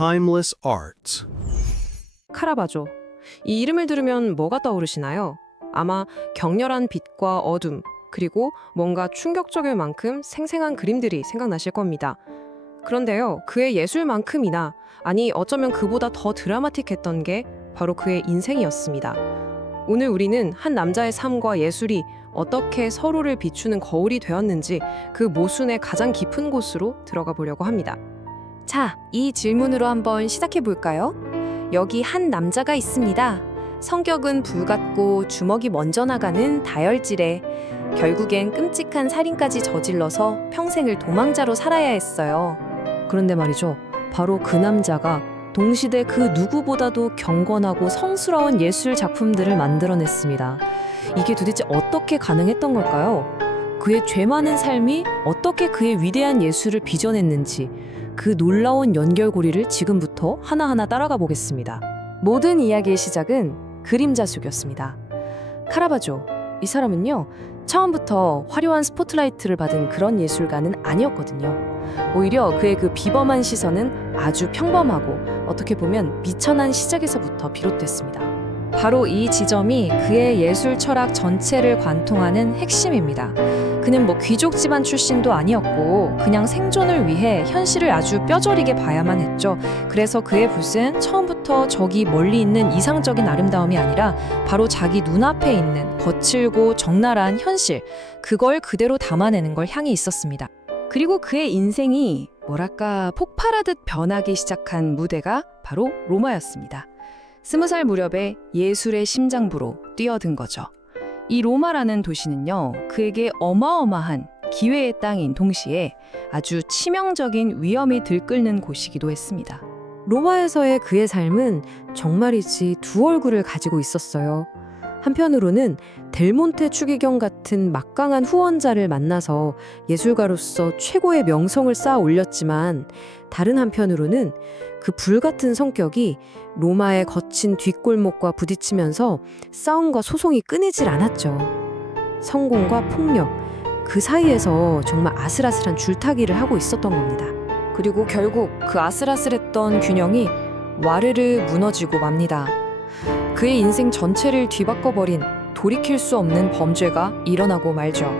timeless arts. 카라바조. 이 이름을 들으면 뭐가 떠오르시나요? 아마 격렬한 빛과 어둠, 그리고 뭔가 충격적일 만큼 생생한 그림들이 생각나실 겁니다. 그런데요, 그의 예술만큼이나, 아니 어쩌면 그보다 더 드라마틱했던 게 바로 그의 인생이었습니다. 오늘 우리는 한 남자의 삶과 예술이 어떻게 서로를 비추는 거울이 되었는지 그 모순의 가장 깊은 곳으로 들어가 보려고 합니다. 자, 이 질문으로 한번 시작해 볼까요? 여기 한 남자가 있습니다. 성격은 불같고 주먹이 먼저 나가는 다혈질에 결국엔 끔찍한 살인까지 저질러서 평생을 도망자로 살아야 했어요. 그런데 말이죠, 바로 그 남자가 동시대 그 누구보다도 경건하고 성스러운 예술 작품들을 만들어냈습니다. 이게 도대체 어떻게 가능했던 걸까요? 그의 죄 많은 삶이 어떻게 그의 위대한 예술을 빚어냈는지 그 놀라운 연결고리를 지금부터 하나하나 따라가 보겠습니다. 모든 이야기의 시작은 그림자 속이었습니다. 카라바조, 이 사람은요, 처음부터 화려한 스포트라이트를 받은 그런 예술가는 아니었거든요. 오히려 그의 그 비범한 시선은 아주 평범하고 어떻게 보면 미천한 시작에서부터 비롯됐습니다. 바로 이 지점이 그의 예술 철학 전체를 관통하는 핵심입니다. 그는 귀족 집안 출신도 아니었고 그냥 생존을 위해 현실을 아주 뼈저리게 봐야만 했죠. 그래서 그의 붓은 처음부터 저기 멀리 있는 이상적인 아름다움이 아니라 바로 자기 눈앞에 있는 거칠고 적나라한 현실, 그걸 그대로 담아내는 걸 향해 있었습니다. 그리고 그의 인생이 뭐랄까 폭발하듯 변하기 시작한 무대가 바로 로마였습니다. 20살 무렵에 예술의 심장부로 뛰어든 거죠. 이 로마라는 도시는요, 그에게 어마어마한 기회의 땅인 동시에 아주 치명적인 위험이 들끓는 곳이기도 했습니다. 로마에서의 그의 삶은 정말이지 두 얼굴을 가지고 있었어요. 한편으로는 델몬테 추기경 같은 막강한 후원자를 만나서 예술가로서 최고의 명성을 쌓아 올렸지만, 다른 한편으로는 그 불같은 성격이 로마의 거친 뒷골목과 부딪히면서 싸움과 소송이 끊이질 않았죠. 성공과 폭력, 그 사이에서 정말 아슬아슬한 줄타기를 하고 있었던 겁니다. 그리고 결국 그 아슬아슬했던 균형이 와르르 무너지고 맙니다. 그의 인생 전체를 뒤바꿔버린 돌이킬 수 없는 범죄가 일어나고 말죠.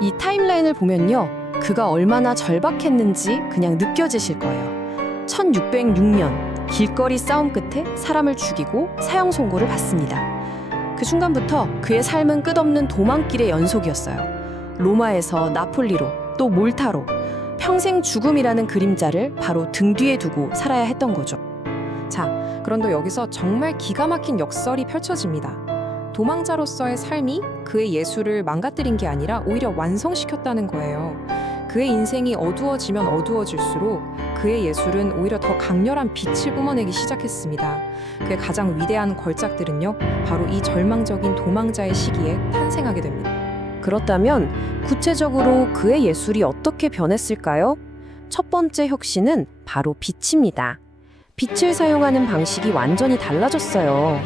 이 타임라인을 보면요, 그가 얼마나 절박했는지 그냥 느껴지실 거예요. 1606년 길거리 싸움 끝에 사람을 죽이고 사형 선고를 받습니다. 그 순간부터 그의 삶은 끝없는 도망길의 연속이었어요. 로마에서 나폴리로, 또 몰타로, 평생 죽음이라는 그림자를 바로 등 뒤에 두고 살아야 했던 거죠. 자, 그런데 여기서 정말 기가 막힌 역설이 펼쳐집니다. 도망자로서의 삶이 그의 예술을 망가뜨린 게 아니라 오히려 완성시켰다는 거예요. 그의 인생이 어두워지면 어두워질수록 그의 예술은 오히려 더 강렬한 빛을 뿜어내기 시작했습니다. 그의 가장 위대한 걸작들은요, 바로 이 절망적인 도망자의 시기에 탄생하게 됩니다. 그렇다면 구체적으로 그의 예술이 어떻게 변했을까요? 첫 번째 혁신은 바로 빛입니다. 빛을 사용하는 방식이 완전히 달라졌어요.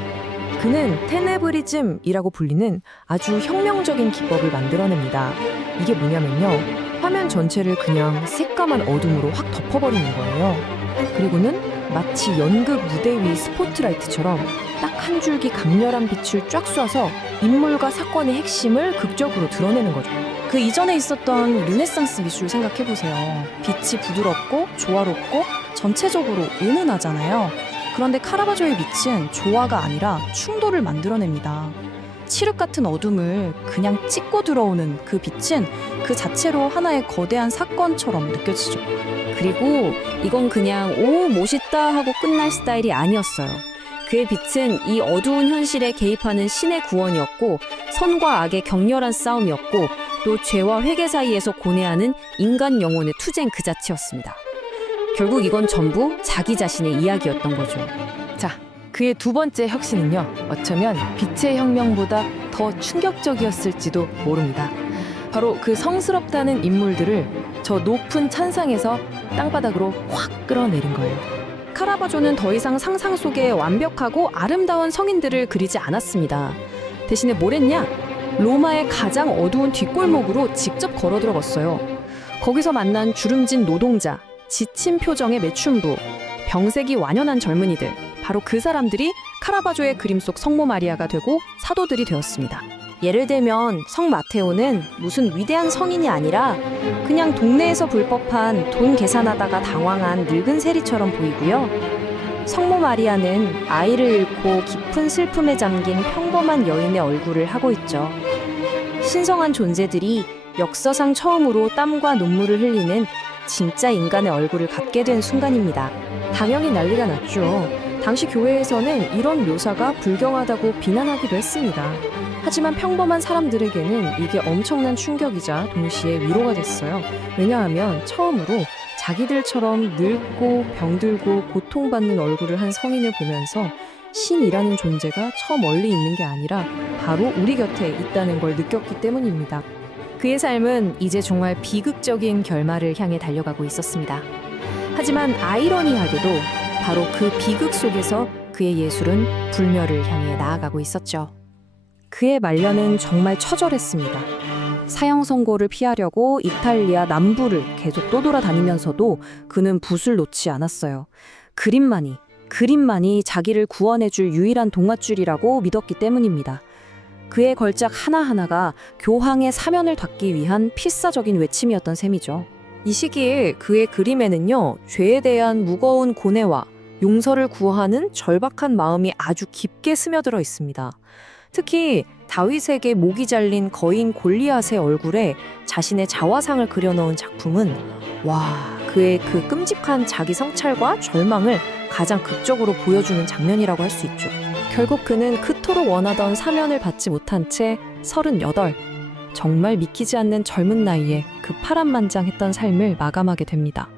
그는 테네브리즘이라고 불리는 아주 혁명적인 기법을 만들어냅니다. 이게 뭐냐면요, 화면 전체를 그냥 새까만 어둠으로 확 덮어버리는 거예요. 그리고는 마치 연극 무대 위 스포트라이트처럼 딱 한 줄기 강렬한 빛을 쫙 쏴서 인물과 사건의 핵심을 극적으로 드러내는 거죠. 그 이전에 있었던 르네상스 미술 생각해보세요. 빛이 부드럽고 조화롭고 전체적으로 은은하잖아요. 그런데 카라바조의 빛은 조화가 아니라 충돌을 만들어냅니다. 칠흑 같은 어둠을 그냥 찍고 들어오는 그 빛은 그 자체로 하나의 거대한 사건처럼 느껴지죠. 그리고 이건 그냥 오 멋있다 하고 끝날 스타일이 아니었어요. 그의 빛은 이 어두운 현실에 개입하는 신의 구원이었고, 선과 악의 격렬한 싸움이었고, 또 죄와 회개 사이에서 고뇌하는 인간 영혼의 투쟁 그 자체였습니다. 결국 이건 전부 자기 자신의 이야기였던 거죠. 자, 그의 두 번째 혁신은요, 어쩌면 빛의 혁명보다 더 충격적이었을지도 모릅니다. 바로 그 성스럽다는 인물들을 저 높은 찬상에서 땅바닥으로 확 끌어내린 거예요. 카라바조는 더 이상 상상 속에 완벽하고 아름다운 성인들을 그리지 않았습니다. 대신에 뭘 했냐? 로마의 가장 어두운 뒷골목으로 직접 걸어 들어갔어요. 거기서 만난 주름진 노동자, 지친 표정의 매춘부, 병색이 완연한 젊은이들, 바로 그 사람들이 카라바조의 그림 속 성모 마리아가 되고 사도들이 되었습니다. 예를 들면 성 마테오는 무슨 위대한 성인이 아니라 그냥 동네에서 불법한 돈 계산하다가 당황한 늙은 세리처럼 보이고요. 성모 마리아는 아이를 잃고 깊은 슬픔에 잠긴 평범한 여인의 얼굴을 하고 있죠. 신성한 존재들이 역사상 처음으로 땀과 눈물을 흘리는 진짜 인간의 얼굴을 갖게 된 순간입니다. 당연히 난리가 났죠. 당시 교회에서는 이런 묘사가 불경하다고 비난하기도 했습니다. 하지만 평범한 사람들에게는 이게 엄청난 충격이자 동시에 위로가 됐어요. 왜냐하면 처음으로 자기들처럼 늙고 병들고 고통받는 얼굴을 한 성인을 보면서 신이라는 존재가 저 멀리 있는 게 아니라 바로 우리 곁에 있다는 걸 느꼈기 때문입니다. 그의 삶은 이제 정말 비극적인 결말을 향해 달려가고 있었습니다. 하지만 아이러니하게도 바로 그 비극 속에서 그의 예술은 불멸을 향해 나아가고 있었죠. 그의 말년은 정말 처절했습니다. 사형 선고를 피하려고 이탈리아 남부를 계속 떠돌아다니면서도 그는 붓을 놓지 않았어요. 그림만이 자기를 구원해줄 유일한 동아줄이라고 믿었기 때문입니다. 그의 걸작 하나하나가 교황의 사면을 닫기 위한 필사적인 외침이었던 셈이죠. 이 시기에 그의 그림에는요, 죄에 대한 무거운 고뇌와 용서를 구하는 절박한 마음이 아주 깊게 스며들어 있습니다. 특히 다윗에게 목이 잘린 거인 골리앗의 얼굴에 자신의 자화상을 그려넣은 작품은 그의 그 끔찍한 자기 성찰과 절망을 가장 극적으로 보여주는 장면이라고 할 수 있죠. 결국 그는 그토록 원하던 사면을 받지 못한 채 38, 정말 믿기지 않는 젊은 나이에 그 파란만장했던 삶을 마감하게 됩니다.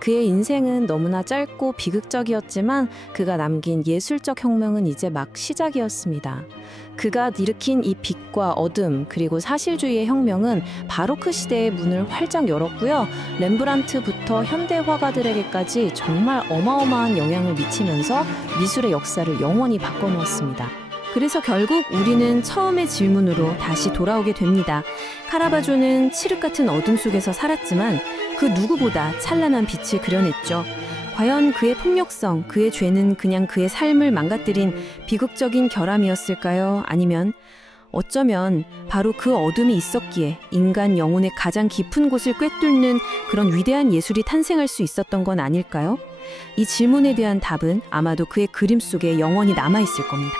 그의 인생은 너무나 짧고 비극적이었지만 그가 남긴 예술적 혁명은 이제 막 시작이었습니다. 그가 일으킨 이 빛과 어둠 그리고 사실주의의 혁명은 바로크 시대의 문을 활짝 열었고요. 렘브란트부터 현대 화가들에게까지 정말 어마어마한 영향을 미치면서 미술의 역사를 영원히 바꿔놓았습니다. 그래서 결국 우리는 처음의 질문으로 다시 돌아오게 됩니다. 카라바조는 칠흑 같은 어둠 속에서 살았지만 그 누구보다 찬란한 빛을 그려냈죠. 과연 그의 폭력성, 그의 죄는 그냥 그의 삶을 망가뜨린 비극적인 결함이었을까요? 아니면 어쩌면 바로 그 어둠이 있었기에 인간 영혼의 가장 깊은 곳을 꿰뚫는 그런 위대한 예술이 탄생할 수 있었던 건 아닐까요? 이 질문에 대한 답은 아마도 그의 그림 속에 영원히 남아있을 겁니다.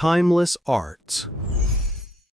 timeless arts.